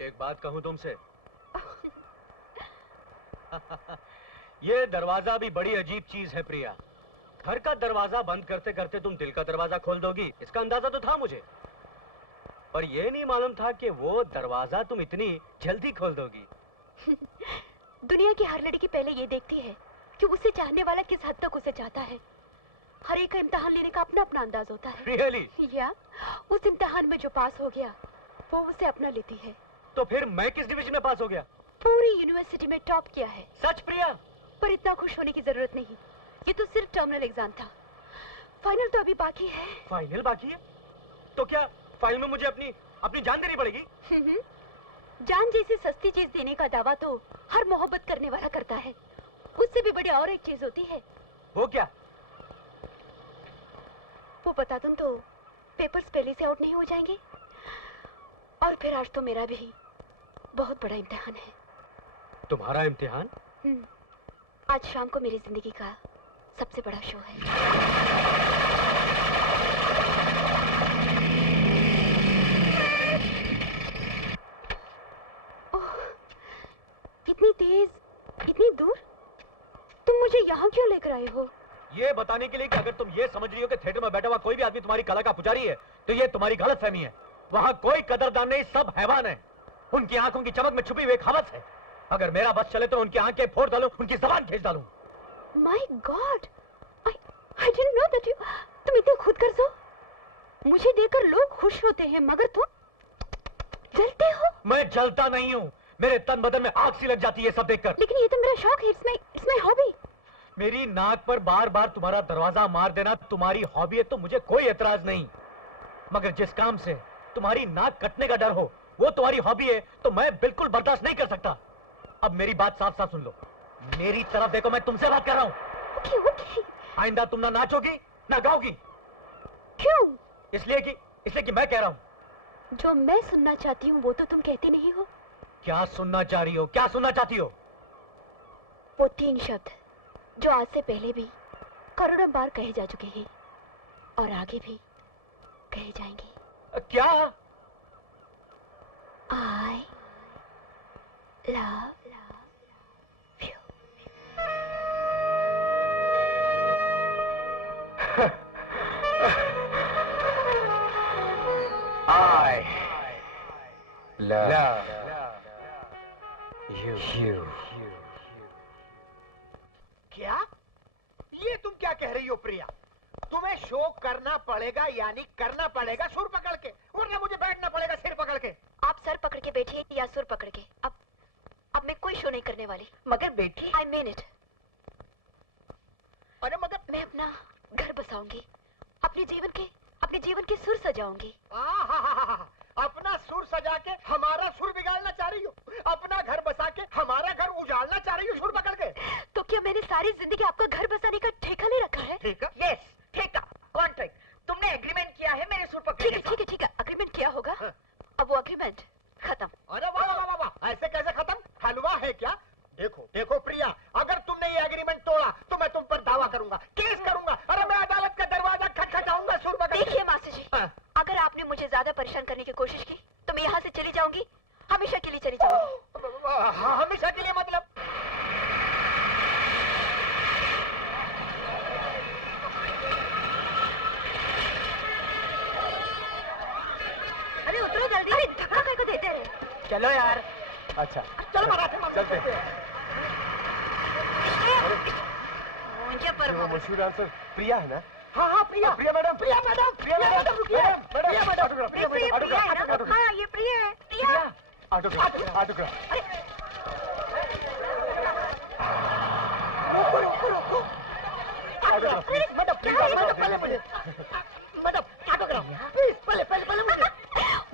एक बात कहूं तुमसे। ये दरवाजा भी बड़ी अजीब चीज है प्रिया। घर का दरवाजा बंद करते करते तुम दिल का दरवाजा खोल दोगी, इसका अंदाजा तो था मुझे, पर यह नहीं मालूम था कि वो दरवाजा तुम इतनी जल्दी खोल दोगी। दुनिया की हर लड़की पहले ये देखती है कि उसे चाहने वाला किस हद तक उसे चाहता है। हर एक का इम्तिहान लेने का अपना अपना अंदाज होता है। Really? या उस इम्तिहान में जो पास हो गया वो उसे अपना लेती है। तो फिर मैं किस डिवीजन में पास हो गया? पूरी यूनिवर्सिटी में टॉप किया है। सच प्रिया? पर इतना खुश होने की जरूरत नहीं, ये तो सिर्फ टर्मिनल एग्जाम था, फाइनल तो अभी बाकी है। फाइनल बाकी है? तो क्या फाइनल में मुझे अपनी जान देनी पड़ेगी? जान जैसी सस्ती चीज देने का दावा तो हर मोहब्बत करने वाला करता है। उससे भी बड़ी और एक चीज होती है। वो क्या? वो बता दूं तो पेपर्स पहले से आउट नहीं हो जाएंगे, और फिर आज तो मेरा भी बहुत बड़ा इम्तिहान है। तुम्हारा इम्तिहान? आज शाम को मेरी जिंदगी का सबसे बड़ा शो है। ओह, इतनी तेज, इतनी दूर? तुम मुझे यहाँ क्यों लेकर आए हो? ये बताने के लिए कि अगर तुम ये समझ रही हो कि थिएटर में बैठा हुआ कोई भी आदमी तुम्हारी कला का पुजारी है, तो ये तुम्हारी गलतफहमी है। वहाँ कोई कदरदान नहीं, सब हैवान है। उनकी आंखों की चमक में छुपी हुई एक हवस है। अगर मेरा बस चले तो उनकी आंखें फोड़ डालूं, उनकी जबान खींच डालूं। My God, I didn't know that you... तुम इतने खुदगर्ज हो। मुझे देखकर लोग खुश होते हैं, मगर तुम जलते हो। मैं जलता नहीं हूँ, मेरे तन बदन में आग सी लग जाती है सब देखकर। लेकिन ये तो मेरा शौक है, it's my hobby। मेरी नाक पर बार बार तुम्हारा दरवाजा मार देना तुम्हारी हॉबी है तो मुझे कोई एतराज नहीं, मगर जिस काम से तुम्हारी नाक कटने का डर हो वो तुम्हारी हॉबी है तो मैं बिल्कुल बर्दाश्त नहीं कर सकता। अब मेरी बात साफ साफ सुन लो, मेरी तरफ देखो, मैं तुमसे बात कर रहा हूँ। ओके। आइंदा तुम ना नाचोगी ना गाओगी। क्यों? इसलिए कि मैं कह रहा हूँ। जो मैं सुनना चाहती हूँ वो तो तुम कहते नहीं हो। क्या सुनना चाह रही हो? क्या सुनना चाहती हो? वो 3 शब्द जो आज से पहले भी करोड़ों बार कहे जा चुके हैं और आगे भी कहे जाएंगे। क्या? I love you। I love you। क्या? ये तुम क्या कह रही हो प्रिया? तुम्हें शो करना पड़ेगा, यानी करना पड़ेगा सुर पकड़ के, वरना मुझे बैठना पड़ेगा सिर पकड़ के। आप सर पकड़ के बैठिए या सुर पकड़ के। अब मैं कोई शो नहीं करने वाली। मगर बेटी, I mean it। अरे मगर मैं अपना घर बसाऊंगी, अपने जीवन के सुर सजाऊंगी। अपना सुर सजा के हमारा सुर बिगाड़ना चाह रही हो? अपना घर बसा के हमारा घर उजाड़ना चाह रही हो सुर पकड़ के? तो क्या मैंने सारी जिंदगी आपका घर बसाने का ठेका ले रखा है? ठेका? यस, ठेका, कॉन्ट्रैक्ट। तुमने एग्रीमेंट किया है मेरे सुर पकड़ने का। ठीक है, अग्रीमेंट किया होगा। अब वो अग्रीमेंट खत्म। अरे वाह, ऐसे कैसे खत्म? हलवा है क्या? देखो प्रिया, अगर तुमने ये एग्रीमेंट तोड़ा तो मैं तुम पर दावा करूंगा, केस करूंगा। अरे मैं अदालत का दरवाजा खटखटाऊंगा सुर पकड़ के। देखिए मास्टर जी, अगर आपने मुझे ज्यादा परेशान करने की कोशिश की तो मैं यहाँ से चली जाऊंगी, हमेशा के लिए चली जाऊंगी। हमेशा के लिए मतलब? अरे उतरो जल्दी। अरे धक्का काय को देते रहे? चलो यार। अच्छा चलो मराठी में चलते हैं। मुझे पर मशहूर डांसर प्रिया है ना? हाँ प्रिया मैडम। प्रिया मैडम। हाँ ये प्रिया है। प्रिया ऑटोग्राफ।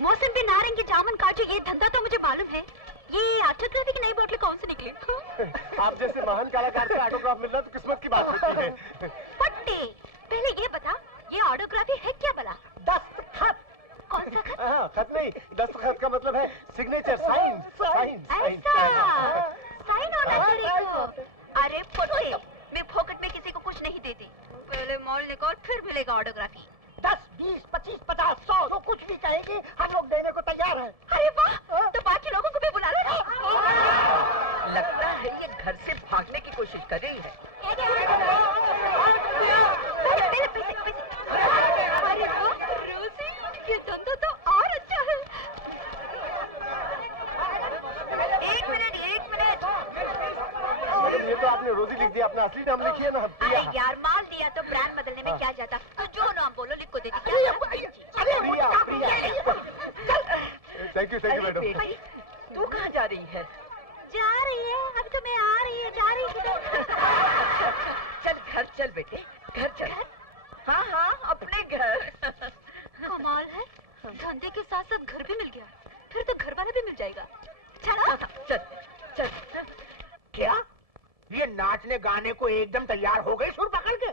मौसम भी नारंगी जामुन काजू, ये धंधा तो मुझे मालूम है। ये ऑटोग्राफी की नई बोतलें कौन से निकली? आप जैसे महान कलाकार से ऑटोग्राफ मिलना तो किस्मत की बात होती है। पट्टी, पहले ये बता, ये ऑटोग्राफी है क्या भला? दस्तखत। कौन सा खत? हाँ, खत नहीं, दस्तखत का मतलब है सिग्नेचर, साइन। ऐसा साइन होना चाहिए। अरे पुट्टे, मैं फोकट में किसी को कुछ नहीं देती। पहले मॉल निकाल, फिर मिलेगा ऑटोग्राफी। 10, 20, 25, 50, 100 जो कुछ भी कहेगी हम लोग देने को तैयार हैं। अरे वाह, तो बाकी लोग धंधा तो और अच्छा है। एक मिनट मैडम ये तो आपने रोजी लिख दिया, अपना असली नाम लिखिए ना। अरे यार माल दिया तो ब्रांड बदलने में क्या जाता। तो जो नाम बोलो लिख को देती। Priya Priya. Thank you madam. बेटी, तू कहाँ जा रही है? जा रही है, अभी तो मैं आ रही है, जा रही हूँ। चल घर चल बेटे, घर चल। हाँ हाँ अपने घर। कमाल है, धंधे के साथ साथ घर भी मिल गया, फिर तो घर वाला भी मिल जाएगा। चलो चल चल। क्या ये नाचने गाने को एकदम तैयार हो गई सुर पकड़ के?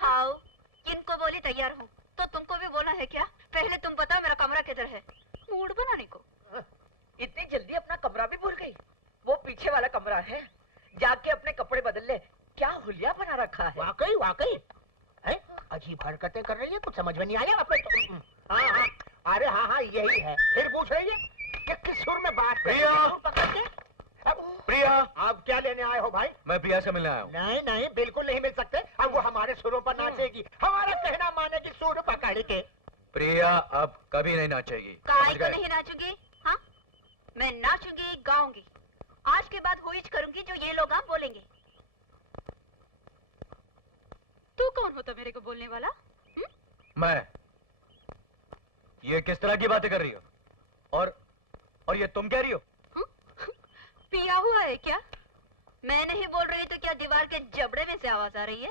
हाउ, किनको बोली तैयार हूँ, तो तुमको भी बोला है क्या? पहले तुम बताओ मेरा कमरा किधर है, मूड बनाने को। इतनी जल्दी अपना कमरा भी भूल गई? वो पीछे वाला कमरा है, जाके अपने कपड़े बदल ले। क्या हुलिया बना रखा है। वाकई वाकई है? अजीब हरकतें कर रही है, कुछ समझ में नहीं आया अपने तो। हाँ हाँ, अरे हाँ हाँ यही है। फिर पूछ रही है कि किस सुर में बात कर रही है? प्रिया! सुर पकड़ के। प्रिया, आप क्या लेने आए हो भाई? मैं प्रिया से मिलने आया हूँ। नहीं नहीं बिल्कुल नहीं मिल सकते। अब वो हमारे सुरों पर नाचेगी, हमारा कहना मानेगी सुर पकड़ के। प्रिया अब कभी नहीं नाचेगी। काय समझ को गए? नहीं नाचूंगी? हाँ, मैं नाचूंगी, गाऊंगी। आज के बाद हुईच करूंगी जो ये लोग आप बोलेंगे। तू कौन होता मेरे को बोलने वाला? मैं। ये किस तरह की बातें कर रही हो? और ये तुम कह रही हो? पिया हुआ है क्या? मैं नहीं बोल रही तो क्या दीवार के जबड़े में से आवाज आ रही है?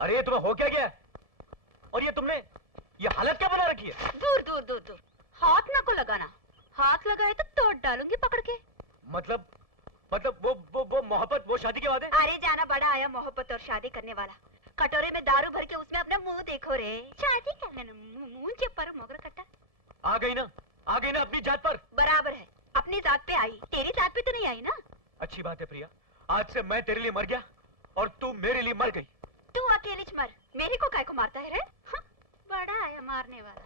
अरे ये तुम्हें हो क्या गया? और ये तुमने ये हालत क्या बना रखी है? दूर दूर दूर दूर, हाथ ना को लगाना। हाथ लगाए तो तोड़ डालूंगी पकड़ के। मतलब वो मोहब्बत, वो शादी के बाद है? अरे जाना बड़ा आया मोहब्बत और शादी करने वाला। कटोरे में दारू भर के उसमें अपना मुंह देखो रे। शादी कर लेना, मुंह के पर मोगर कट्टा। आ गई ना अपनी जात पर। बराबर है, अपनी जात पे आई, तेरी जात पे तो नहीं आई ना। अच्छी बात है प्रिया, आज से मैं तेरे लिए मर गया और तू मेरे लिए मर गई। तू अकेले मर, मेरे को काय को मारता है रे? हाँ, बड़ा आया मारने वाला।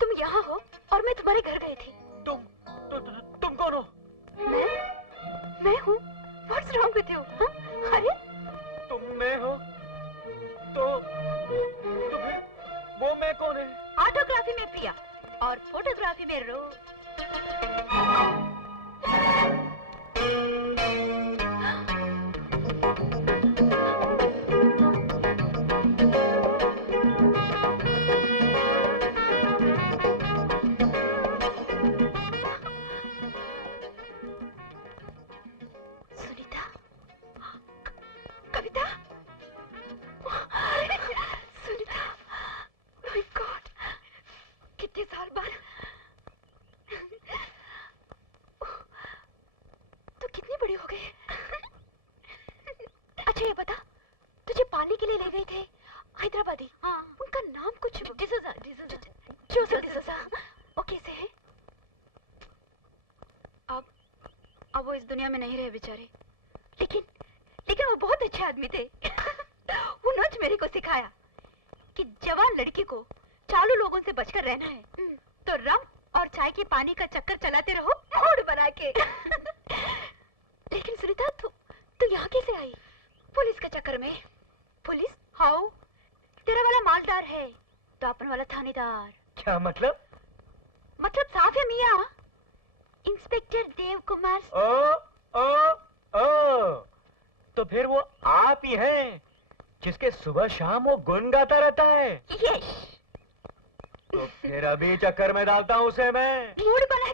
तुम यहाँ हो और मैं तुम्हारे घर गई थी। तुम कौन हो? मैं हूँ। What's wrong with you? हाँ? अरे तुम मैं हो तो फिर वो मैं कौन है? ऑटोग्राफी में प्रिया और फोटोग्राफी में रो। सुनीता, कविता, सुनीता, my God, कितने साल बाद। तो कितनी बड़ी हो गई? अच्छा ये बता, तुझे पालने के लिए ले गए थे हैदराबादी। हाँ। उनका नाम कुछ डिसूजा। जोसेफ डिसूजा। वो कैसे है? अब वो इस दुनिया में नहीं रहे बेचारे। लेकिन वो बहुत अच्छे आदमी थे। उन्होंने मेरे को सिखाया कि जवान लड़की को चालू लोगों से बचकर रहना है तो रम और चाय के पानी का चक्कर चलाते रहो मूड बना के। लेकिन सुनीता, तू यहाँ कैसे आई? पुलिस के चक्कर में। पुलिस? हाउ? तेरा वाला मालदार है तो अपन वाला थानेदार। क्या मतलब? मतलब साफ है मियाँ, इंस्पेक्टर देव कुमार। ओ तो फिर वो आप ही हैं जिसके सुबह शाम वो गुन गाता रहता है? यस। तो फिर अभी चक्कर में डालता हूँ उसे मैं। मूड बना